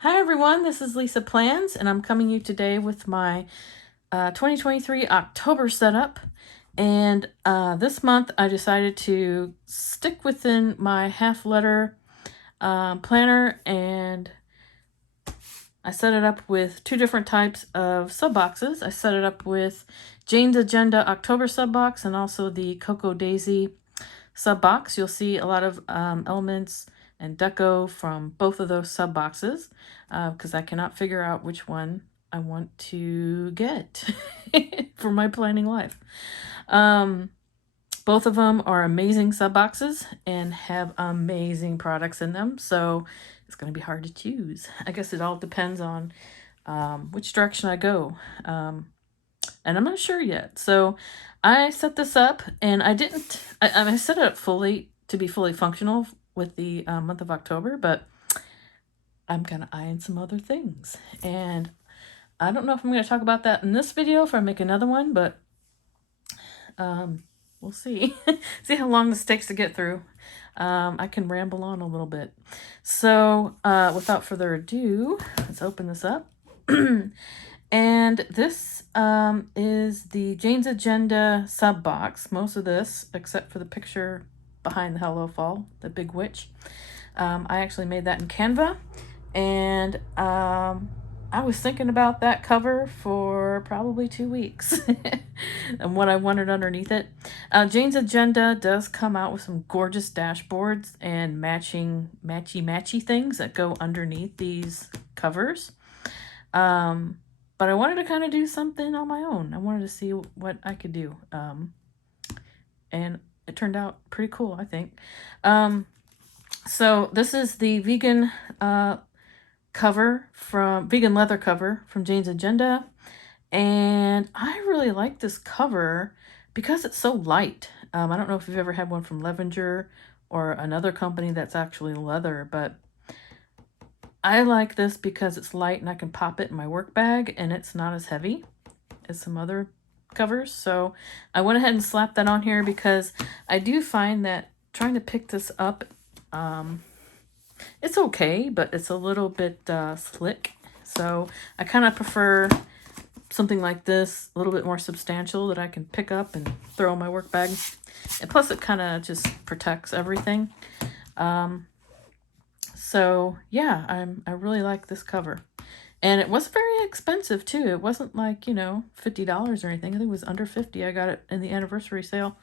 Hi everyone, this is Lisa Plans, and I'm coming you today with my 2023 October setup. And this month I decided to stick within my half letter planner, and I set it up with two different types of sub boxes. I set it up with Jane's Agenda October sub box and also the Cocoa Daisy sub box. You'll see a lot of elements and deco from both of those sub boxes because I cannot figure out which one I want to get for my planning life. Both of them are amazing sub boxes and have amazing products in them, so it's going to be hard to choose. I guess it all depends on which direction I go. And I'm not sure yet. So I set this up, and I set it up fully to be fully functional with the month of October, but I'm kind of eyeing some other things. And I don't know if I'm going to talk about that in this video, if I make another one, but we'll see. See how long this takes to get through. I can ramble on a little bit. So without further ado, let's open this up. And this is the Jane's Agenda sub box. Most of this, except for the picture behind the Hello Fall, the big witch. I actually made that in Canva, and I was thinking about that cover for probably 2 weeks and what I wanted underneath it. Jane's Agenda does come out with some gorgeous dashboards and matchy things that go underneath these covers. But I wanted to kind of do something on my own. I wanted to see what I could do. And it turned out pretty cool, I think. So this is the vegan vegan leather cover from Jane's Agenda. And I really like this cover because it's so light. I don't know if you've ever had one from Levenger or another company that's actually leather, but I like this because it's light and I can pop it in my work bag and it's not as heavy as some other covers. So I went ahead and slapped that on here because I do find that trying to pick this up, it's okay, but it's a little bit slick. So I kind of prefer something like this, a little bit more substantial, that I can pick up and throw in my work bag. And plus it kind of just protects everything. So yeah, I really like this cover. And it was very expensive too. It wasn't like, $50 or anything. I think it was under 50. I got it in the anniversary sale,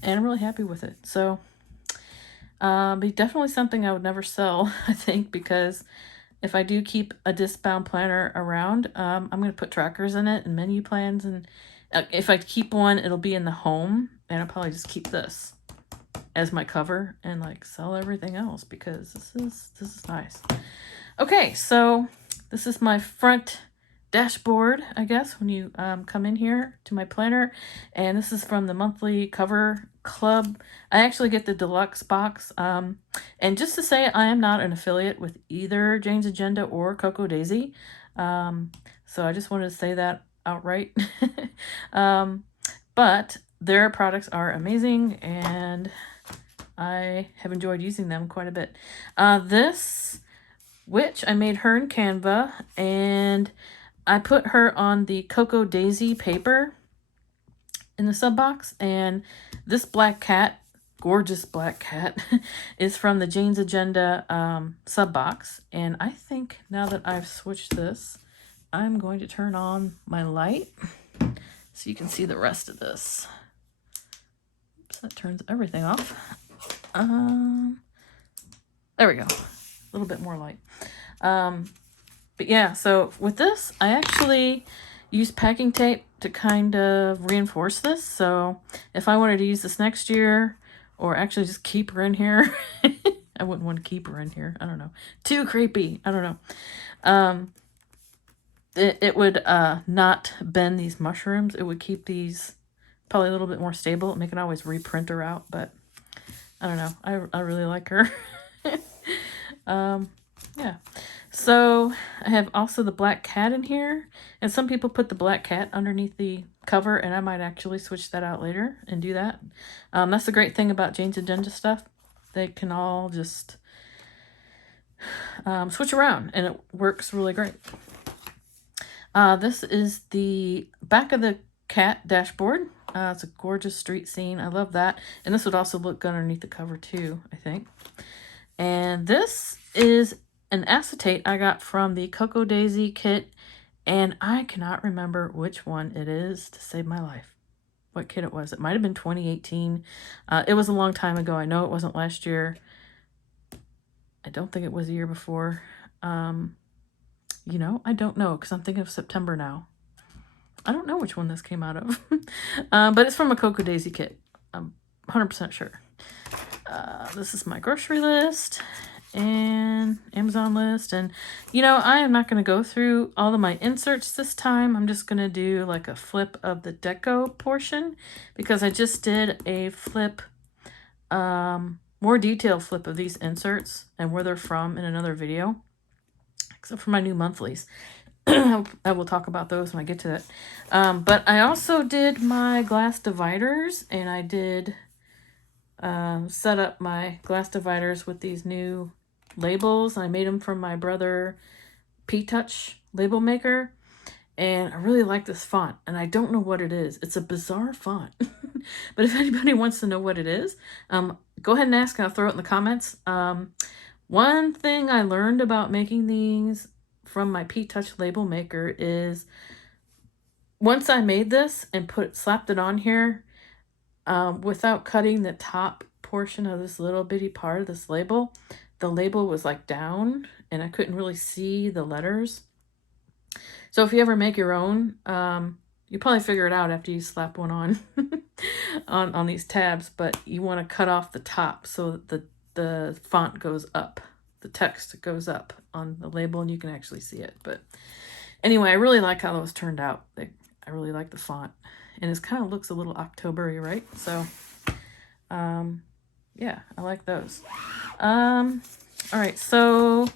and I'm really happy with it. So but definitely something I would never sell, I think, because if I do keep a Discbound planner around, I'm going to put trackers in it and menu plans, and if I keep one, it'll be in the home, and I'll probably just keep this as my cover and like sell everything else because this is nice. Okay, so this is my front dashboard, I guess, when you come in here to my planner, and this is from the monthly cover club. I actually get the deluxe box, and just to say, I am not an affiliate with either Jane's Agenda or Cocoa Daisy, so I just wanted to say that outright. But their products are amazing, and I have enjoyed using them quite a bit. This witch, I made her in Canva, and I put her on the Cocoa Daisy paper in the sub box, and this black cat, gorgeous black cat, is from the Jane's Agenda sub box. And I think now that I've switched this, I'm going to turn on my light so you can see the rest of this. Oops, that turns everything off. There we go. A little bit more light. But yeah, so with this, I actually use packing tape to kind of reinforce this. So if I wanted to use this next year, or actually just keep her in here, I wouldn't want to keep her in here. I don't know. Too creepy. I don't know. It would not bend these mushrooms. It would keep these probably a little bit more stable. Make it always reprint her out, but I don't know. I really like her. Yeah. So I have also the black cat in here, and some people put the black cat underneath the cover, and I might actually switch that out later and do that. That's the great thing about Jane's Agenda stuff. They can all just switch around, and it works really great. This is the back of the cat dashboard. It's a gorgeous street scene. I love that. And this would also look good underneath the cover too, I think. And this is an acetate I got from the Cocoa Daisy kit. And I cannot remember which one it is to save my life. What kit it was. It might have been 2018. It was a long time ago. I know it wasn't last year. I don't think it was the year before. You know, I don't know because I'm thinking of September now. I don't know which one this came out of. But it's from a Cocoa Daisy kit. I'm 100% sure. This is my grocery list and Amazon list. And, you know, I am not going to go through all of my inserts this time. I'm just going to do like a flip of the deco portion because I just did a flip, more detailed flip of these inserts and where they're from in another video. Except for my new monthlies. I will talk about those when I get to that. But I also did my glass dividers, and I did set up my glass dividers with these new labels. I made them from my brother P-Touch label maker, and I really like this font, and I don't know what it is. It's a bizarre font. But if anybody wants to know what it is, go ahead and ask, and I'll throw it in the comments. One thing I learned about making these from my P-Touch label maker is once I made this and slapped it on here, without cutting the top portion of this little bitty part of this label, the label was like down and I couldn't really see the letters. So if you ever make your own, you probably figure it out after you slap one on on these tabs, but you want to cut off the top so that the font goes up, the text goes up on the label and you can actually see it. But anyway, I really like how those turned out. I really like the font, and it kind of looks a little October-y, right? So yeah, I like those. All right, so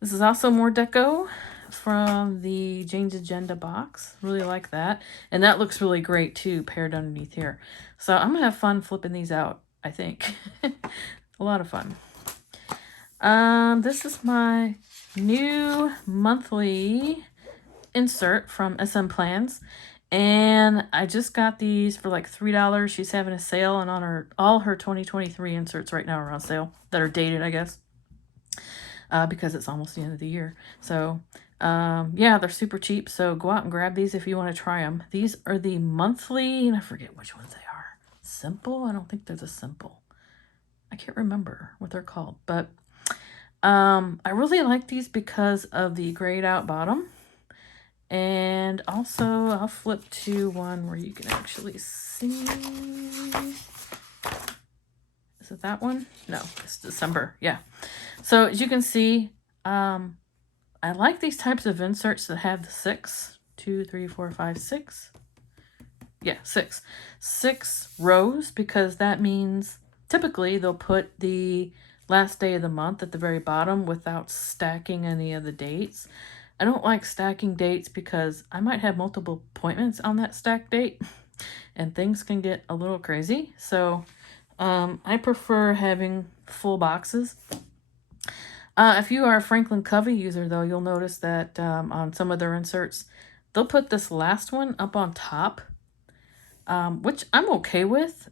this is also more deco from the Jane's Agenda box. Really like that, and that looks really great too paired underneath here. So I'm gonna have fun flipping these out, I think. A lot of fun. This is my new monthly insert from SM Plans, and I just got these for like $3. She's having a sale, and on all her 2023 inserts right now are on sale that are dated, I guess, because it's almost the end of the year. So yeah, they're super cheap, so go out and grab these if you want to try them. These are the monthly, and I forget which ones they are. Simple? I don't think they're the simple. I can't remember what they're called, but I really like these because of the grayed out bottom. And also I'll flip to one where you can actually see. Is it that one? No, it's December. Yeah. So as you can see, I like these types of inserts that have the 6, 2, 3, 4, 5, 6. Yeah, 6 rows, because that means typically they'll put the last day of the month at the very bottom without stacking any of the dates. I don't like stacking dates because I might have multiple appointments on that stack date and things can get a little crazy. So I prefer having full boxes. If you are a Franklin Covey user, though, you'll notice that on some of their inserts, they'll put this last one up on top, which I'm okay with.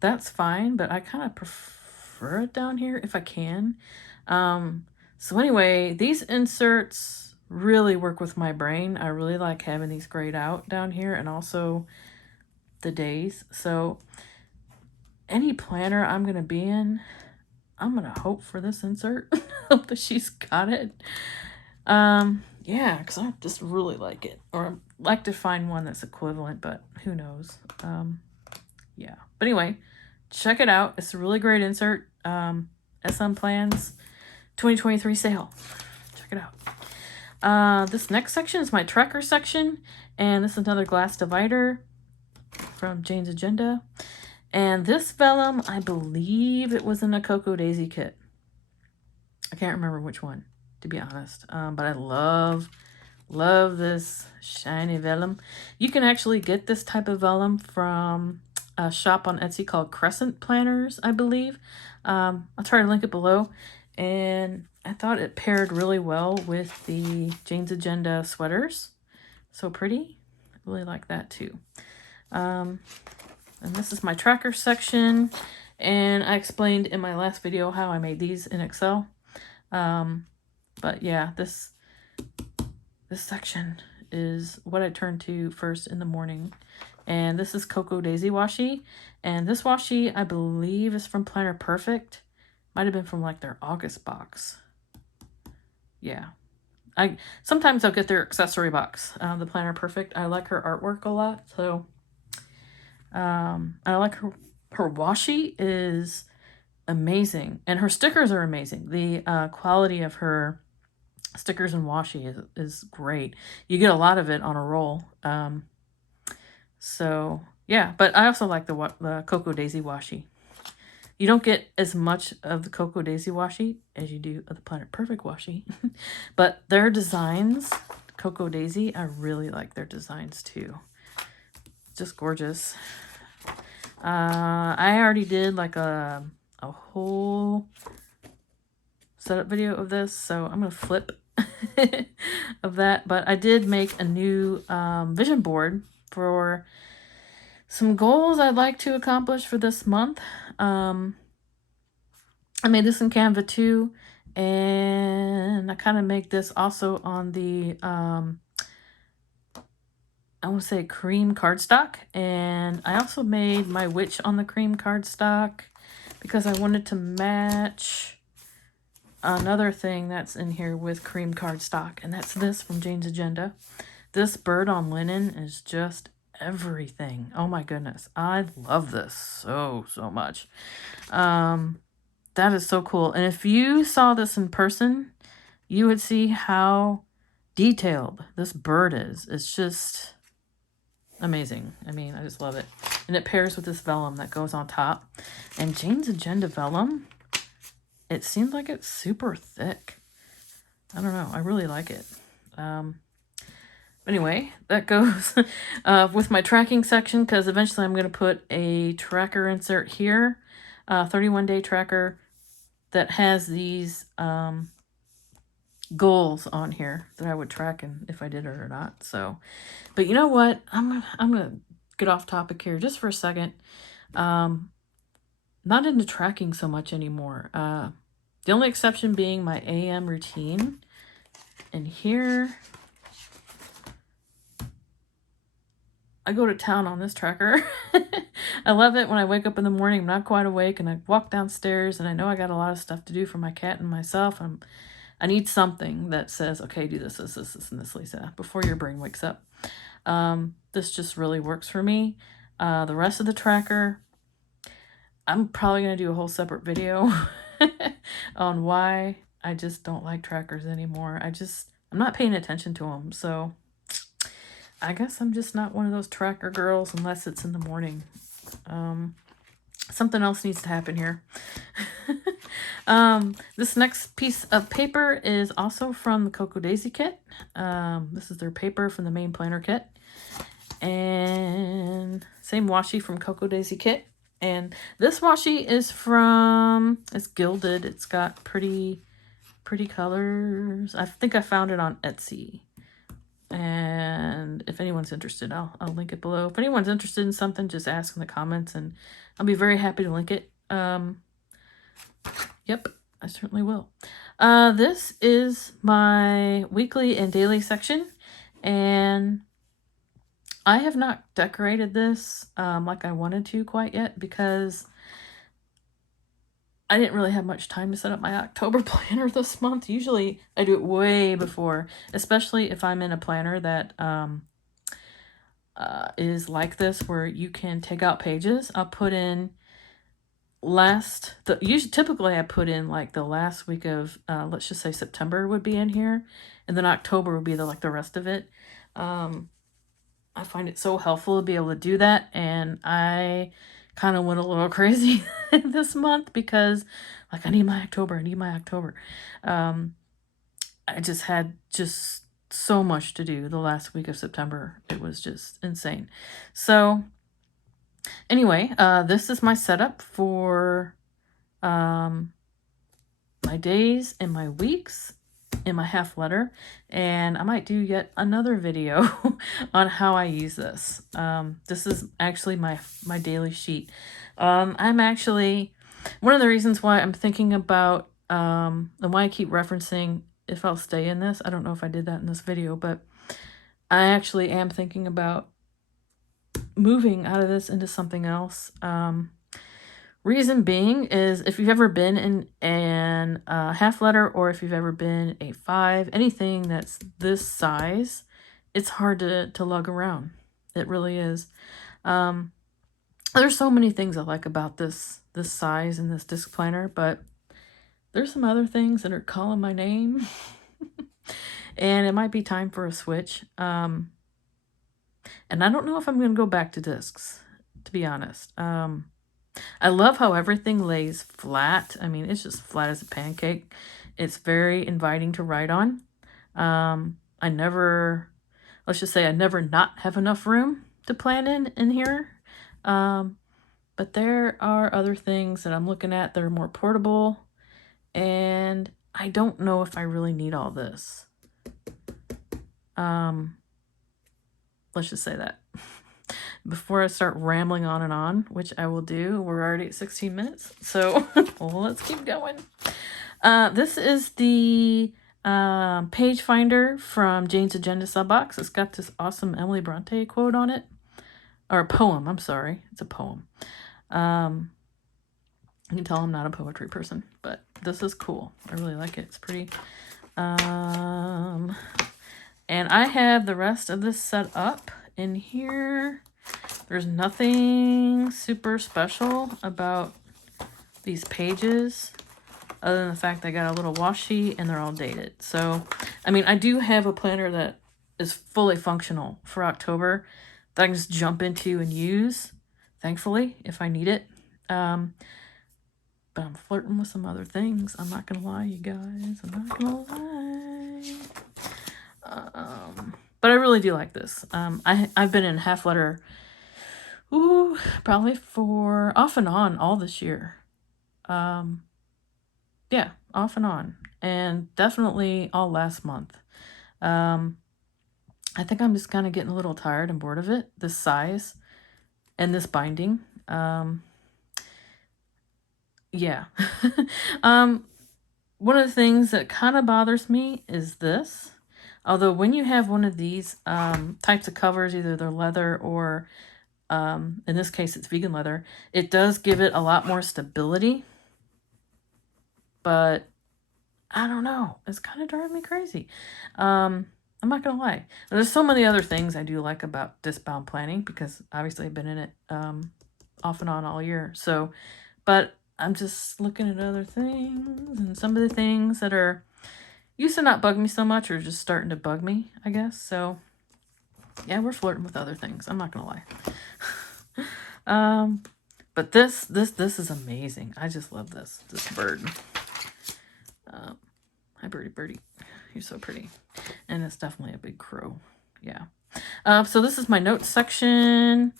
That's fine, but I kind of prefer it down here if I can. So anyway, these inserts really work with my brain. I really like having these grayed out down here, and also the days. So any planner I'm going to be in, I'm going to hope for this insert. Hope that she's got it. Yeah, because I just really like it. Or I'd like to find one that's equivalent, but who knows. Yeah. But anyway, check it out. It's a really great insert. SM Plans 2023 sale. Check it out. This next section is my tracker section. And this is another glass divider from Jane's Agenda. And this vellum, I believe it was in a Cocoa Daisy kit. I can't remember which one, to be honest. But I love this shiny vellum. You can actually get this type of vellum from a shop on Etsy called Crescent Planners, I believe. I'll try to link it below. And I thought it paired really well with the Jane's Agenda sweaters. So pretty. I really like that too. And this is my tracker section. And I explained in my last video how I made these in Excel. But yeah, this section is what I turn to first in the morning. And this is Cocoa Daisy washi. And this washi, I believe, is from Planner Perfect. Might have been from like their August box. Yeah. Sometimes I'll get their accessory box, the Planner Perfect. I like her artwork a lot. So I like her washi is amazing. And her stickers are amazing. The quality of her stickers and washi is great. You get a lot of it on a roll. So yeah, but I also like the Cocoa Daisy washi. You don't get as much of the Cocoa Daisy washi as you do of the Planet Perfect washi. But their designs, Cocoa Daisy, I really like their designs too. Just gorgeous. I already did like a whole setup video of this, so I'm going to flip of that. But I did make a new vision board for some goals I'd like to accomplish for this month. I made this in Canva too, and I kind of make this also on the, I want to say cream cardstock, and I also made my witch on the cream cardstock because I wanted to match another thing that's in here with cream cardstock, and that's this from Jane's Agenda. This bird on linen is just everything. Oh my goodness. I love this so much. That is so cool. And if you saw this in person, you would see how detailed this bird is. It's just amazing. I mean, I just love it. And it pairs with this vellum that goes on top. And Jane's Agenda vellum, it seems like it's super thick. I don't know. I really like it. Anyway, that goes with my tracking section, because eventually I'm going to put a tracker insert here, 31-day tracker that has these goals on here that I would track and if I did it or not. So, but you know what? I'm gonna get off topic here just for a second. Not into tracking so much anymore. The only exception being my AM routine. And here I go to town on this tracker. I love it when I wake up in the morning, I'm not quite awake, and I walk downstairs and I know I got a lot of stuff to do for my cat and myself. I need something that says, okay, do this, and this, Lisa, before your brain wakes up. This just really works for me. The rest of the tracker, I'm probably going to do a whole separate video on why I just don't like trackers anymore. I'm not paying attention to them, so I guess I'm just not one of those tracker girls unless it's in the morning. Something else needs to happen here. This next piece of paper is also from the Cocoa Daisy kit. This is their paper from the main planner kit. And same washi from Cocoa Daisy kit. And this washi is it's gilded. It's got pretty colors. I think I found it on Etsy. And if anyone's interested, I'll link it below. If anyone's interested in something, just ask in the comments and I'll be very happy to link it. Yep, I certainly will. This is my weekly and daily section, and I have not decorated this like I wanted to quite yet because I didn't really have much time to set up my October planner this month. Usually I do it way before, especially if I'm in a planner that is like this where you can take out pages. I'll put in typically I put in like the last week of let's just say September would be in here, and then October would be the rest of it. I find it so helpful to be able to do that, and I kind of went a little crazy this month because like I need my October. I just had so much to do the last week of September. It was just insane. So anyway, this is my setup for my days and my weeks in my half letter, and I might do yet another video on how I use this. This is actually my daily sheet. I'm actually, one of the reasons why I'm thinking about, and why I keep referencing if I'll stay in this, I don't know if I did that in this video, but I actually am thinking about moving out of this into something else. Reason being is if you've ever been in an half letter, or if you've ever been a 5, anything that's this size, it's hard to lug around. It really is. There's so many things I like about this size and this disc planner, but there's some other things that are calling my name. And it might be time for a switch. And I don't know if I'm going to go back to discs, to be honest. I love how everything lays flat. I mean, it's just flat as a pancake. It's very inviting to write on. Let's just say I never not have enough room to plan in here. But there are other things that I'm looking at that are more portable, and I don't know if I really need all this. Let's just say that. Before I start rambling on and on, which I will do, we're already at 16 minutes, so well, let's keep going. This is the page finder from Jane's Agenda Subbox. It's got this awesome Emily Bronte quote on it, or a poem, I'm sorry, it's a poem. You can tell I'm not a poetry person, but this is cool. I really like it. It's pretty. And I have the rest of this set up in here. There's nothing super special about these pages other than the fact I got a little washi and they're all dated. So, I mean, I do have a planner that is fully functional for October that I can just jump into and use, thankfully, if I need it. But I'm flirting with some other things. I'm not going to lie, you guys. I'm not going to lie. But I really do like this. I've been in half letter, probably for off and on all this year. Yeah, off and on. And definitely all last month. I think I'm just kind of getting a little tired and bored of it. This size and this binding. Yeah. One of the things that kind of bothers me is this. Although when you have one of these types of covers, either they're leather or in this case it's vegan leather, it does give it a lot more stability. But I don't know. It's kind of driving me crazy. I'm not going to lie. There's so many other things I do like about Discbound planning, because obviously I've been in it off and on all year. So, but I'm just looking at other things, and some of the things that are used to not bug me so much are just starting to bug me, I guess. So, yeah, we're flirting with other things. I'm not going to lie. But this is amazing. I just love this bird. Hi, birdie. You're so pretty. And it's definitely a big crow. Yeah. So this is my notes section.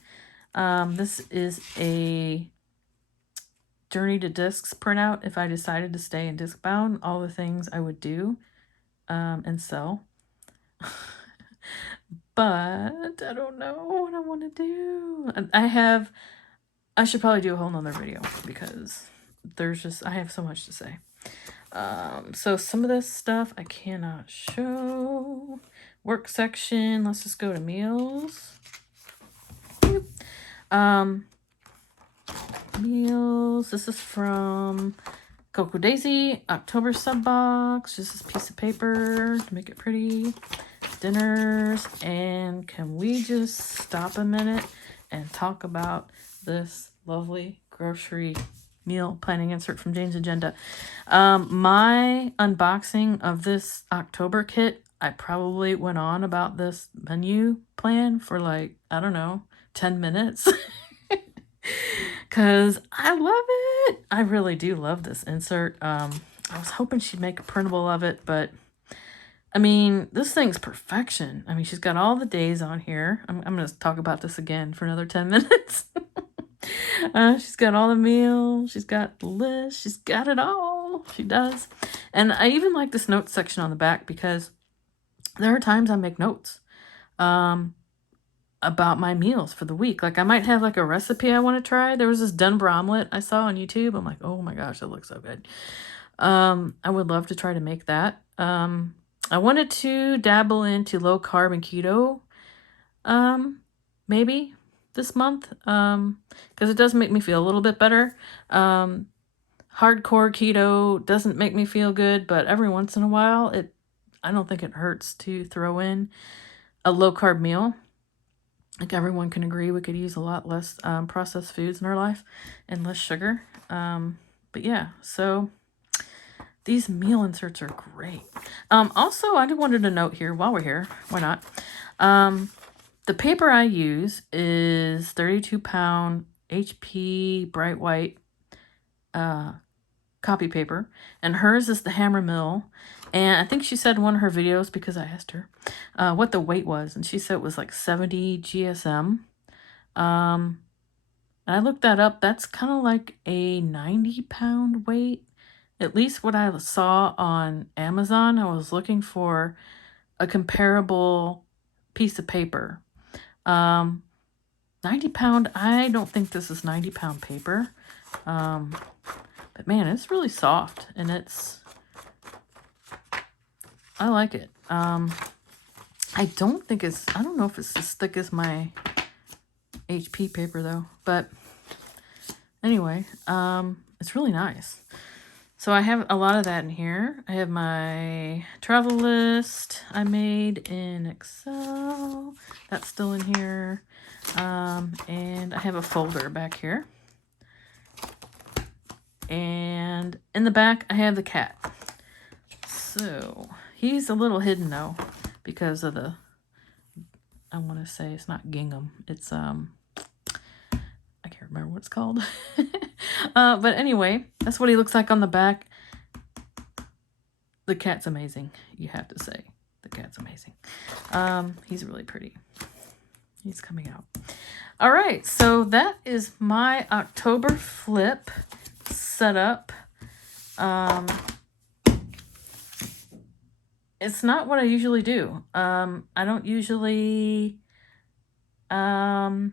This is a Journey to Discs printout. If I decided to stay in Discbound, all the things I would do and sell. But I don't know what I want to do. I should probably do a whole nother video, because I have so much to say. So some of this stuff I cannot show. Work section, let's just go to meals. Meals, this is from Coco Daisy, October sub box. Just this piece of paper to make it pretty. Dinners, and can we just stop a minute and talk about this lovely grocery meal planning insert from Jane's Agenda. My unboxing of this October kit, I probably went on about this menu plan for like, I don't know, 10 minutes. Because I love it. I really do love this insert. I was hoping she'd make a printable of it, but I mean, this thing's perfection. I mean, she's got all the days on here. I'm going to talk about this again for another 10 minutes. She's got all the meals. She's got the list. She's got it all. Oh, she does. And I even like this notes section on the back because there are times I make notes about my meals for the week. Like I might have like a recipe I want to try. There was this Dunbar omelet I saw on YouTube. I'm like, oh my gosh, that looks so good. I would love to try to make that. I wanted to dabble into low carb and keto, maybe this month, because it does make me feel a little bit better. Hardcore keto doesn't make me feel good, but every once in a while, I don't think it hurts to throw in a low carb meal. Like everyone can agree, we could use a lot less processed foods in our life and less sugar. But yeah, so these meal inserts are great. Also, I just wanted to note here while we're here, why not? The paper I use is 32-pound HP Bright White copy paper, and hers is the Hammer Mill. And I think she said in one of her videos, because I asked her what the weight was, and she said it was like 70 GSM. And I looked that up. That's kind of like a 90-pound weight. At least what I saw on Amazon, I was looking for a comparable piece of paper. 90-pound, I don't think this is 90-pound paper. But man, it's really soft, and I like it. I don't know if it's as thick as my HP paper though, but anyway, it's really nice. So I have a lot of that in here. I have my travel list I made in Excel. That's still in here. And I have a folder back here. And in the back, I have the cat. So he's a little hidden though, because of I want to say it's not gingham. It's, I can't remember what it's called. But anyway, that's what he looks like on the back. The cat's amazing, you have to say. The cat's amazing. He's really pretty. He's coming out. All right, so that is my October flip setup. It's not what I usually do. I don't usually, what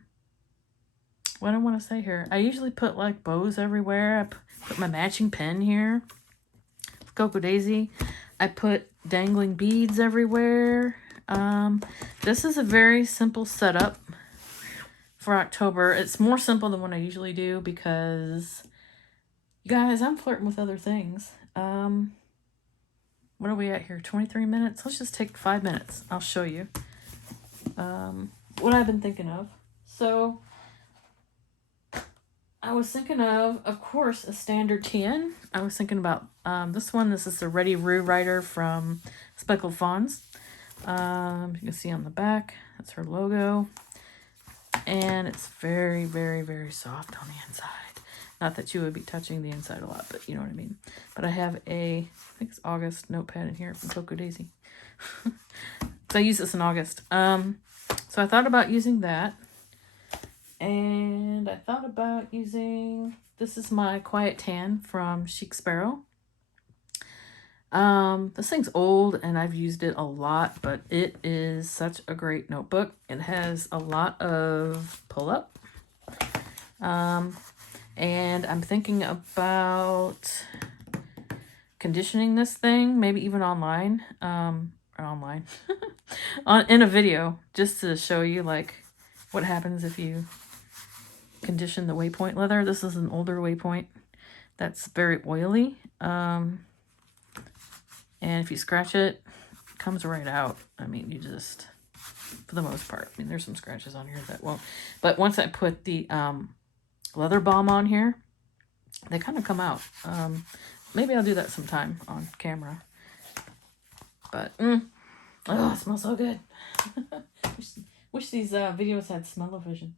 do I want to say here? I usually put like bows everywhere. I put my matching pen here. Cocoa Daisy. I put dangling beads everywhere. This is a very simple setup for October. It's more simple than what I usually do because, you guys, I'm flirting with other things. What are we at here? 23 minutes? Let's just take 5 minutes. I'll show you what I've been thinking of. So I was thinking of course, a standard TN. I was thinking about this one. This is the Ready Roo Writer from Speckled Fawns. You can see on the back, that's her logo. And it's very, very, very soft on the inside. Not that you would be touching the inside a lot, but you know what I mean. But I have I think it's August notepad in here from Cocoa Daisy. So I use this in August. So I thought about using that. And I thought about using, this is my Quiet Tan from Chic Sparrow. This thing's old and I've used it a lot, but it is such a great notebook. It has a lot of pull-up. And I'm thinking about conditioning this thing, maybe even online, in a video, just to show you like what happens if you condition the Waypoint leather. This is an older Waypoint that's very oily. And if you scratch it, it comes right out. I mean, you just, for the most part, I mean, there's some scratches on here that won't, but once I put the leather balm on here, they kind of come out. Maybe I'll do that sometime on camera. But oh, it smells so good. wish these videos had smell-o-vision.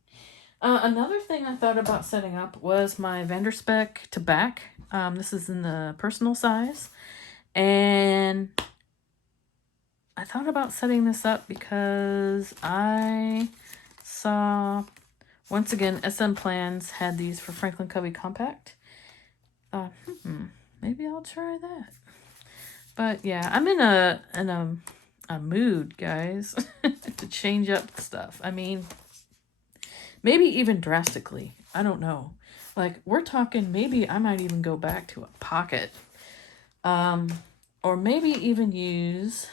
Another thing I thought about setting up was my Vanderspec to back. This is in the personal size, and I thought about setting this up because I saw, once again, SM Plans had these for Franklin Covey Compact. maybe I'll try that. But yeah, I'm in a mood, guys, to change up stuff. I mean, maybe even drastically. I don't know. Like, we're talking, maybe I might even go back to a pocket. Or maybe even use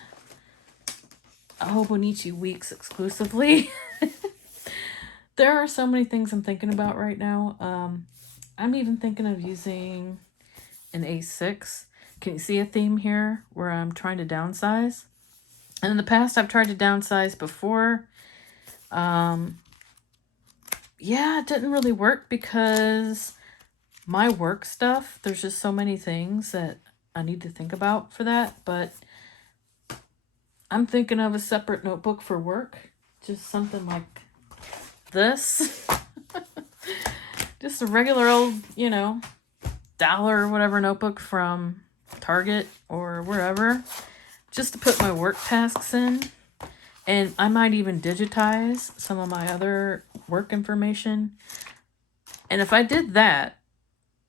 a Hobonichi Weeks exclusively. There are so many things I'm thinking about right now. I'm even thinking of using an A6. Can you see a theme here where I'm trying to downsize? And in the past, I've tried to downsize before. Yeah, it didn't really work because my work stuff, there's just so many things that I need to think about for that. But I'm thinking of a separate notebook for work. Just something like this. Just a regular old, you know, dollar or whatever notebook from Target or wherever. Just to put my work tasks in. And I might even digitize some of my other work information. And if I did that,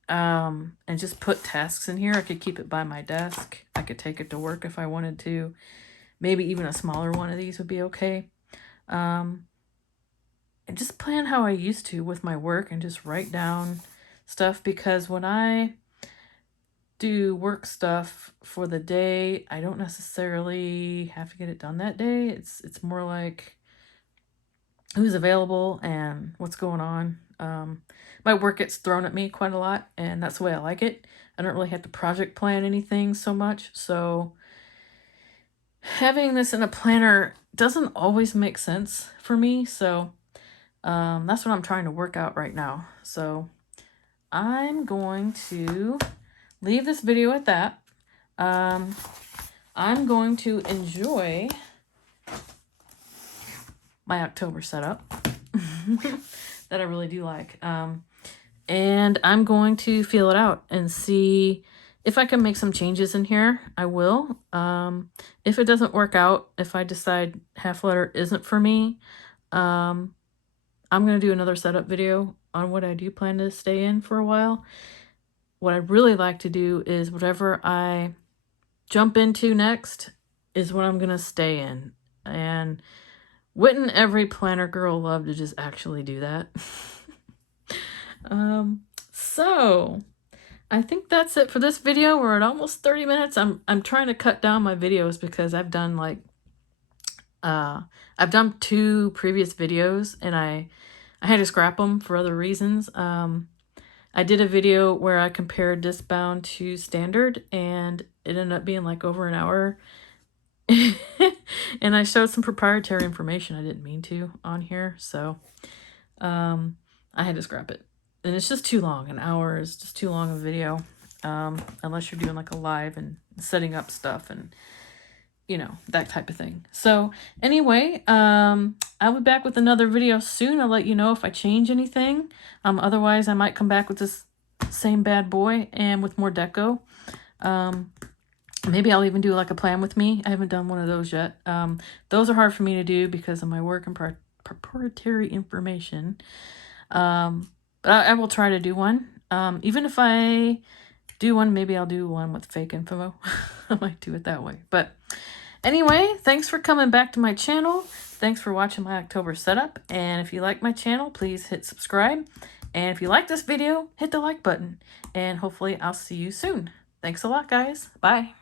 and just put tasks in here, I could keep it by my desk. I could take it to work if I wanted to. Maybe even a smaller one of these would be okay. And just plan how I used to with my work and just write down stuff, because when I do work stuff for the day, I don't necessarily have to get it done that day. It's more like who's available and what's going on. My work gets thrown at me quite a lot, and that's the way I like it. I don't really have to project plan anything so much, so having this in a planner doesn't always make sense for me. So that's what I'm trying to work out right now. So I'm going to leave this video at that. I'm going to enjoy my October setup that I really do like. And I'm going to feel it out and see if I can make some changes in here. I will. If it doesn't work out, if I decide half letter isn't for me, I'm going to do another setup video on what I do plan to stay in for a while. What I really like to do is whatever I jump into next is what I'm going to stay in. And wouldn't every planner girl love to just actually do that? So I think that's it for this video. We're at almost 30 minutes. I'm trying to cut down my videos because I've done like I've done 2 previous videos and I had to scrap them for other reasons. I did a video where I compared Discbound to Standard, and it ended up being like over an hour. And I showed some proprietary information I didn't mean to on here, so I had to scrap it. And it's just too long. An hour is just too long a video, unless you're doing like a live and setting up stuff and, you know, that type of thing. So anyway, I'll be back with another video soon. I'll let you know if I change anything. Otherwise, I might come back with this same bad boy and with more deco. Maybe I'll even do like a plan with me. I haven't done one of those yet. Those are hard for me to do because of my work and proprietary information. But I will try to do one. Even if I do one, maybe I'll do one with fake info. I might do it that way. But anyway, thanks for coming back to my channel. Thanks for watching my October setup. And if you like my channel, please hit subscribe. And if you like this video, hit the like button. And hopefully I'll see you soon. Thanks a lot, guys. Bye.